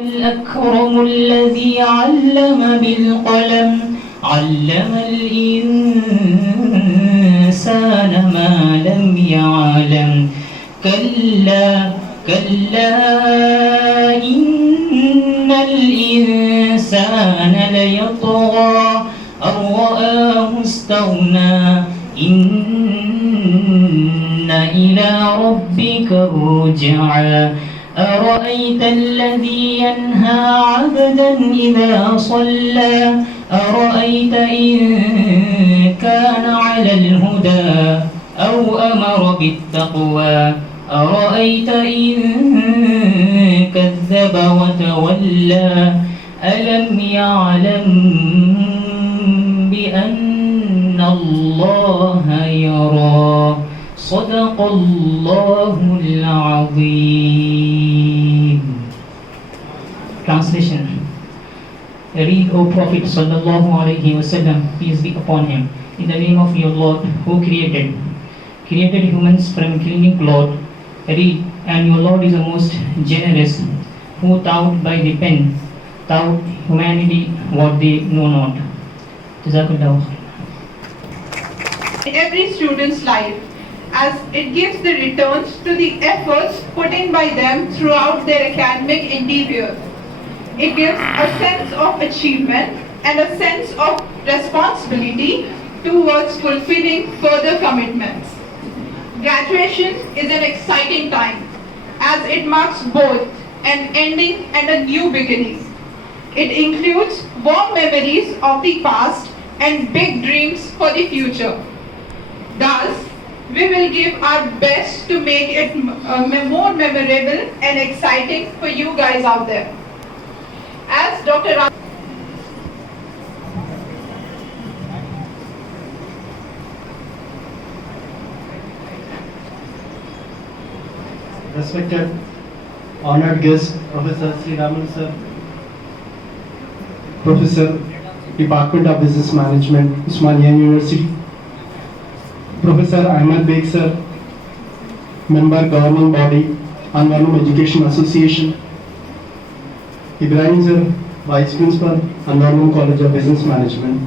الأكرم الذي علم بالقلم علم الإنسان ما لم يعلم كلا إن الإنسان ليطغى أن رآه استغنى إن إلى ربك الرجعى أرأيت الذي ينهى عبدا إذا صلى أرأيت إن كان على الهدى أو أمر بالتقوى أرأيت إن كذب وتولى ألم يعلم بأن الله يرى صدق الله العظيم. Translation. Read, O Prophet sallallahu alaihi wasallam, peace be upon him, in the name of your Lord who created humans from cleaning cloth. Read, and your Lord is the most generous, who taught by the pen, taught humanity what they know not. Jazakallahu khair. In every student's life, as it gives the returns to the efforts put in by them throughout their academic endeavor. It gives a sense of achievement and a sense of responsibility towards fulfilling further commitments. Graduation is an exciting time as it marks both an ending and a new beginning. It includes warm memories of the past and big dreams for the future. Thus, we will give our best to make it more memorable and exciting for you guys out there. As Dr. Respected, honored guest, Professor Sri Raman sir, Professor, Department of Business Management, Usmania University, Professor Ahmed Beg sir, Member Governing Body, Anwarnum Education Association, Ibrahim sir, Vice Principal, Anwarnum College of Business Management,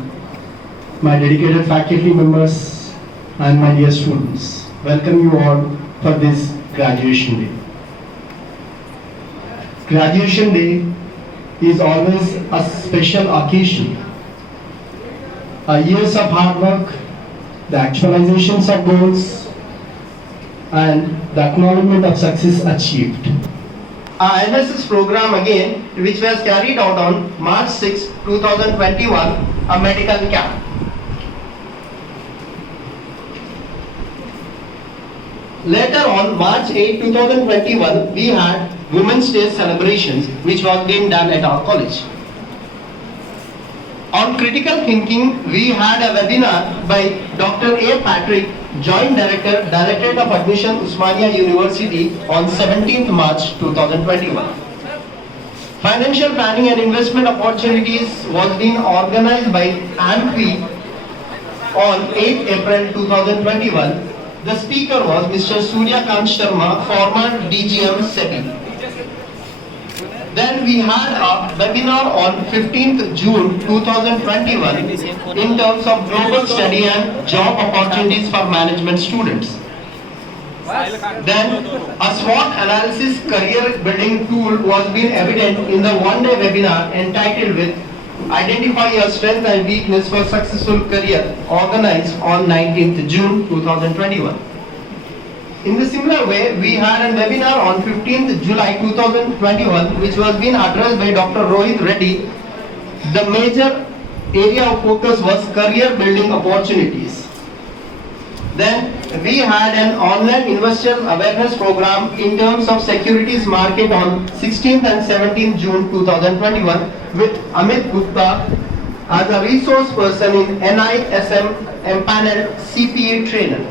my dedicated faculty members and my dear students, welcome you all for this Graduation Day. Graduation Day is always a special occasion. Years of hard work, the actualizations of goals, and the acknowledgement of success achieved. Our NSS program again, which was carried out on March 6, 2021, a medical camp. Later on March 8, 2021, we had Women's Day celebrations, which was being done at our college. On critical thinking, we had a webinar by Dr. A. Patrick, Joint Director, Directorate of Admission, Usmania University on 17th March 2021. Financial planning and investment opportunities was being organized by AMFI on 8th April 2021. The speaker was Mr. Surya Kant Sharma, former DGM SEBI. Then we had a webinar on 15th June 2021 in terms of global study and job opportunities for management students. Then a SWOT analysis career building tool was being evident in the one-day webinar entitled with Identify Your Strength and Weakness for Successful Career, organized on 19th June 2021. In the similar way, we had a webinar on 15th July 2021, which was being addressed by Dr. Rohit Reddy. The major area of focus was career building opportunities. Then we had an online investor awareness program in terms of securities market on 16th and 17th June 2021 with Amit Gupta as a resource person in NISM empaneled CPA trainer.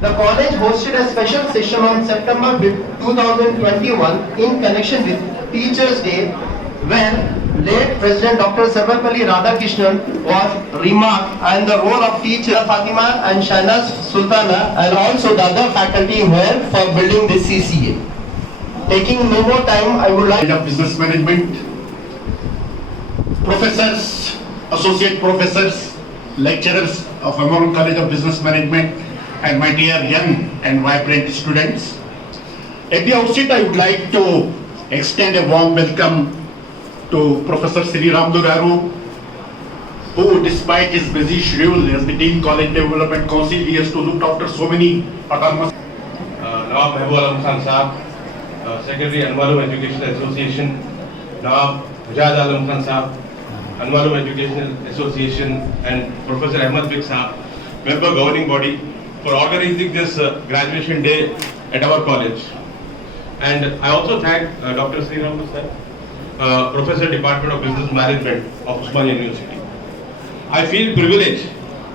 The college hosted a special session on September 2021 in connection with Teachers' Day, where late President Dr. Sarvapalli Radhakrishnan was remarked and the role of teacher Fatima and Shahnaz Sultana and also the other faculty were for building this CCA. Taking no more time, I would like of Business Management, professors, associate professors, lecturers of Amol College of Business Management, and my dear young and vibrant students. At the outset, I would like to extend a warm welcome to Professor Sri Ramdu Garu, who, despite his busy schedule as the Dean College Development Council, he has to look after so many autonomous. Nawab Mahbub Alam Khan Saab, Secretary Anwarul Educational Association, Nawab Mujahid Alam Khan Saab, Anwarul Educational Association, and Professor Ahmad Bik Saab, member governing body, for organizing this graduation day at our college. And I also thank Dr. Sri Ramdu sir, Professor Department of Business Management of Osmania University. I feel privileged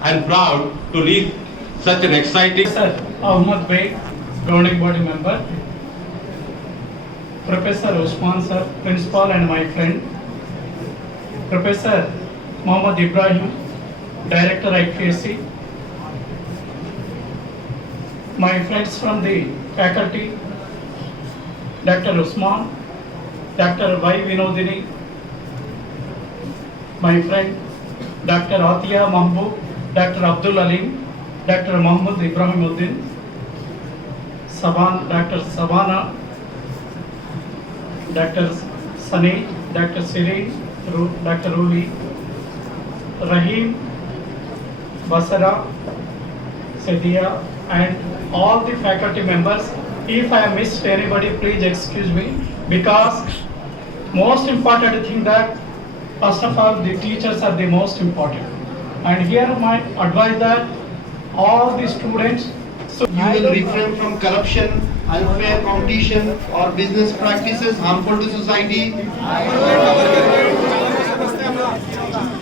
and proud to lead such an exciting. Professor Ahmad Bey, governing body member, Professor Usman sir, principal and my friend, Professor Mohammad Ibrahim, director IPSC, my friends from the faculty, Dr. Usman, Dr. Y. Vinodini, my friend, Dr. Atiya Mahbub, Dr. Abdul Alim, Dr. Muhammad Ibrahimuddin, Dr. Sabana, Dr. Sani, Dr. Siri, Dr. Ruli, Rahim, Basara, Sedia, and all the faculty members. If I have missed anybody, please excuse me, because most important thing that first of all the teachers are the most important. And here my advice that all the students. So you will refrain from corruption, unfair competition, or business practices harmful to society.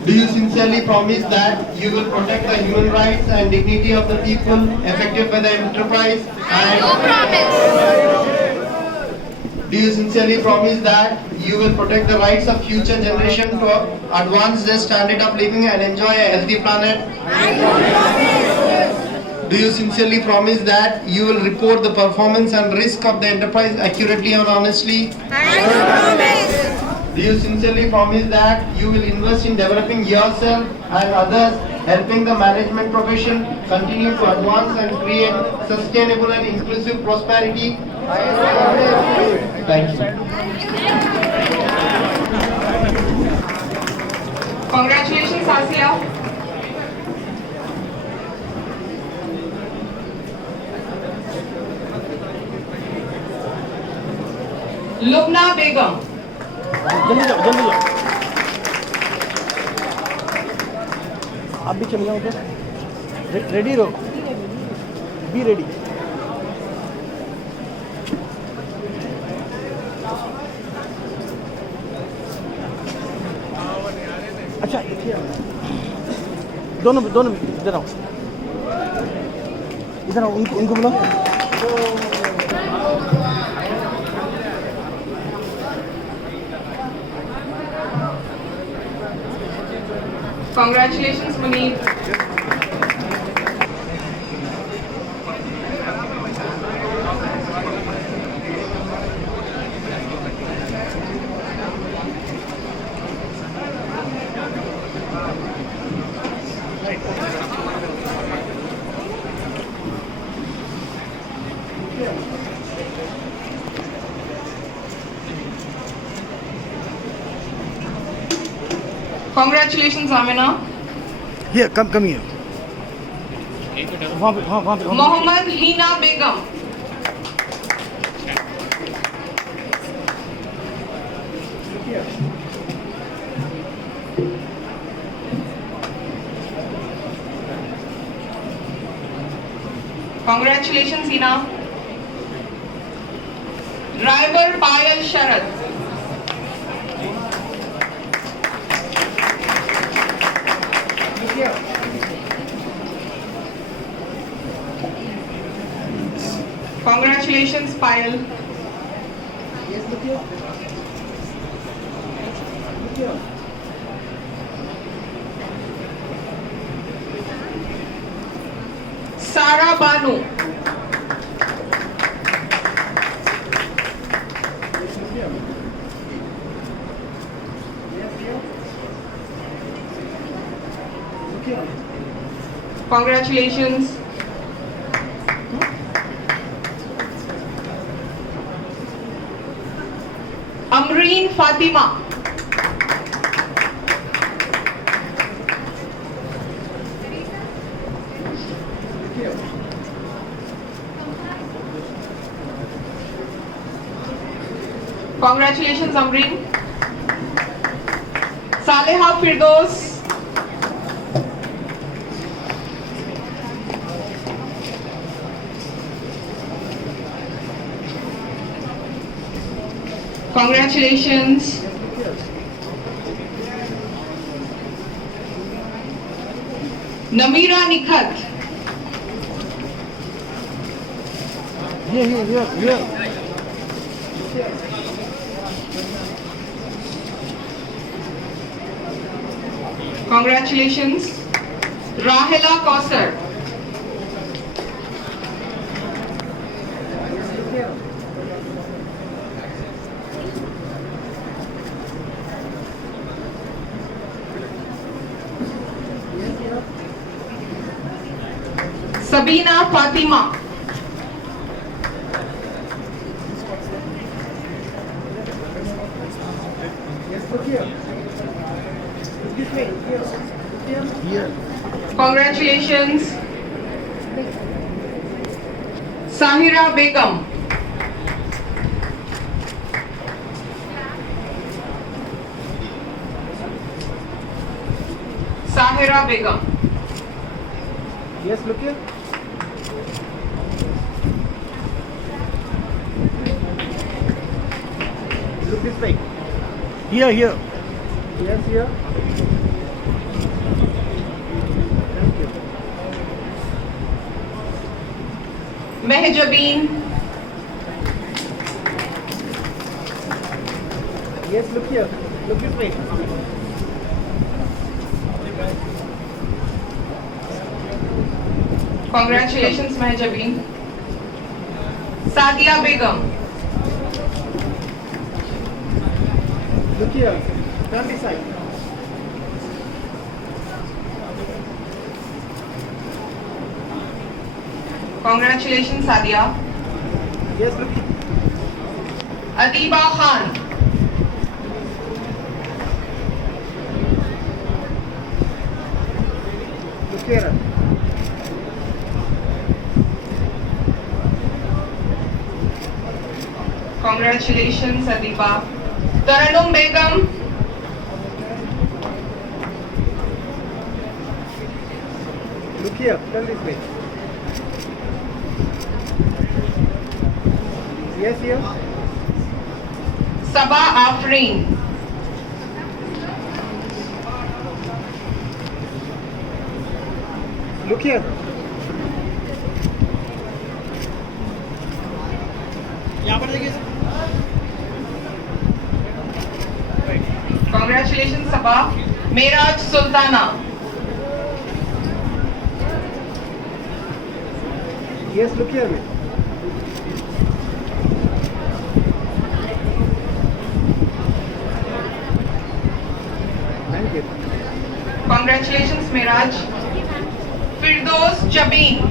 Do you sincerely promise that you will protect the human rights and dignity of the people affected by the enterprise? Do you sincerely promise that you will protect the rights of future generation to advance their standard of living and enjoy a healthy planet? Do you sincerely promise that you will report the performance and risk of the enterprise accurately and honestly? Do you sincerely promise that you will invest in developing yourself and others, helping the management profession continue to advance and create sustainable and inclusive prosperity? Thank you. Congratulations, Asia. Lubna Begum. जल्दी जाओ आप भी चले जाओ उधर ready रहो be ready अच्छा दोनों दोनों इधर आओ उनको बुलाओ Congratulations, Munir. Congratulations, Amina. Here, come here. Mohammad Hina Begum. Congratulations, Hina. Driver Payal Sharad. Congratulations, Payal. Sara Banu. look here. Congratulations. Amreen Fatima. Congratulations, Amreen. Saleha Firdos. Congratulations. Namira Nikhat. Here. Congratulations. Rahila Kausar. Sabina Fatima. Yes, look here. Look this way. Here. Congratulations. Sahira Begum. Sahira Begum. Yes, look here. Look this way. Here. Yes, here. Thank you. Mehjabeen. Yes, look here. Look this way. Congratulations, Mehjabeen. Sadia Begum. Look here. Turn this side. Congratulations, Sadia. Yes, look here. Adiba Khan. Look here. Congratulations, Adiba. Taranum Begum. Look here. Turn this way. Yes, here. Sabah Afreen. Look here. Congratulations, Sabah. Miraj Sultana. Yes, look here. Thank you. Congratulations, Miraj. Firdos Jabin.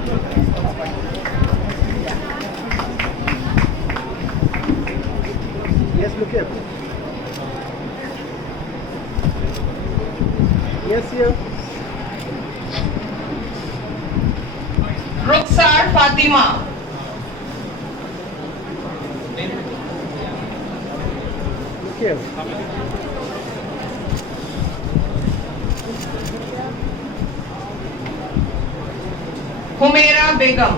Yes, look here. Yes, here. Rukhsar Fatima. Look here. Humaira Begum.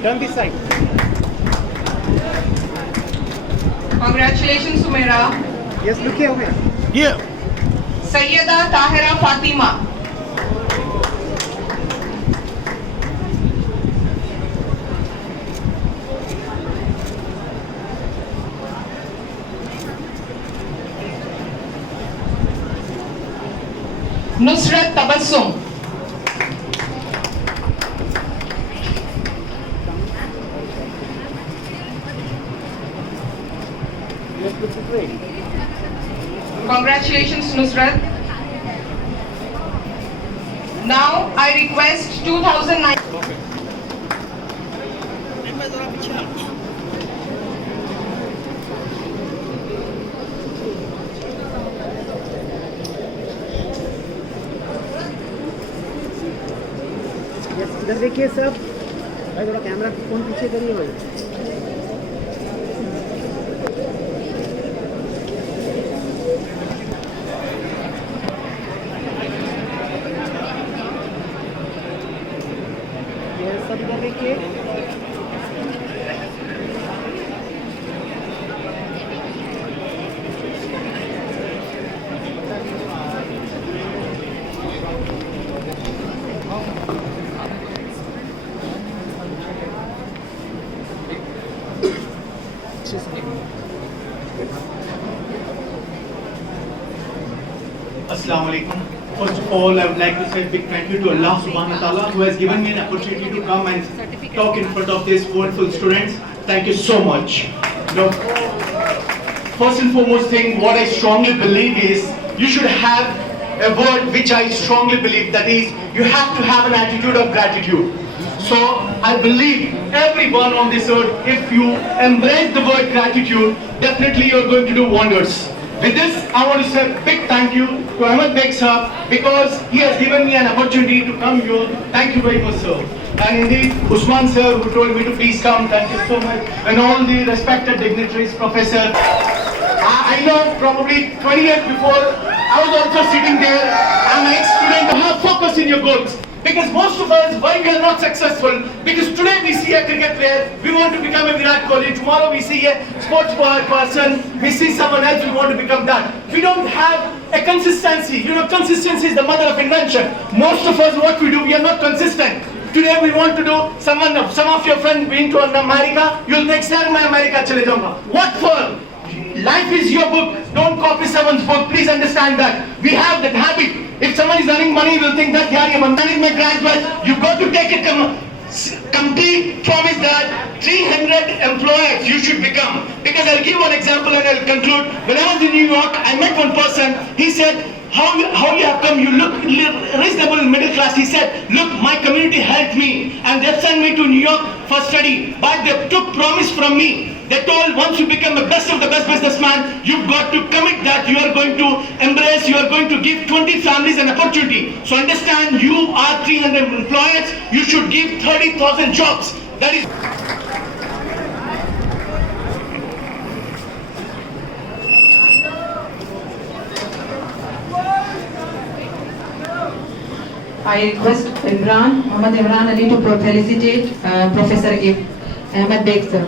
Turn this side. Congratulations, Humaira. Yes, look here. Here. Sayyida Tahira Fatima. Nusrat Tabassum. Yes, look this way. Congratulations, Nusrat. Now I request 2009. इधर देखिए सब भाई, थोड़ा camera phone पीछे करिए भाई। ये सब इधर देखिए। Assalamu alaikum. First of all, I would like to say a big thank you to Allah subhanahu wa ta'ala who has given me an opportunity to come and talk in front of these wonderful students. Thank you so much. Now, first and foremost thing, what I strongly believe is you should have a word which I strongly believe, that is, you have to have an attitude of gratitude. So I believe everyone on this earth, if you embrace the word gratitude, definitely you're going to do wonders. With this, I want to say a big thank you to Ahmed Beg sir, because he has given me an opportunity to come here. Thank you very much, sir. And indeed, Usman sir, who told me to please come, thank you so much. And all the respected dignitaries, Professor. I know probably 20 years before, I was also sitting there. I'm an ex-student. Have focus in your goals. Because most of us, why we are not successful? Because today we see a cricket player, we want to become a Virat Kohli. Tomorrow we see a sports person, we see someone else, we want to become that. We don't have a consistency. You know, consistency is the mother of invention. Most of us, what we do, we are not consistent. Today we want to do, some of your friends been to America, you'll think, sir, मैं America चले जाऊँगा. What for? Life is your book. Don't copy someone's book. Please understand that. We have that habit. If someone is earning money, we'll think that, yeah, I'm managing my graduates. You've got to take a complete promise that 300 employers you should become. Because I'll give one example and I'll conclude. When I was in New York, I met one person. He said, how you have come? You look reasonable middle class. He said, look, my community helped me and they sent me to New York for study. But they took promise from me. They told, once you become the best of the best businessman, you've got to commit that you are going to embrace, you are going to give 20 families an opportunity. So understand, you are 300 employers, you should give 30,000 jobs. That is... I request Muhammad Imran Ali to felicitate Professor Ahmed Beg sir.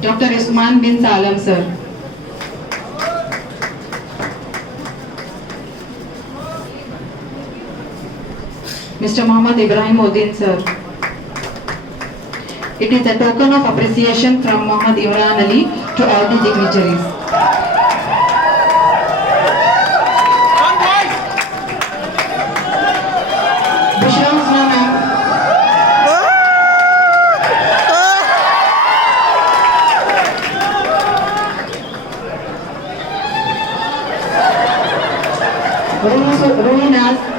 Dr. Usman bin Salam sir. Mr. Muhammad Ibrahim Uddin sir. It is a token of appreciation from Muhammad Imran Ali to all the dignitaries. Bushra Husna ma'am. Ruhi Naz.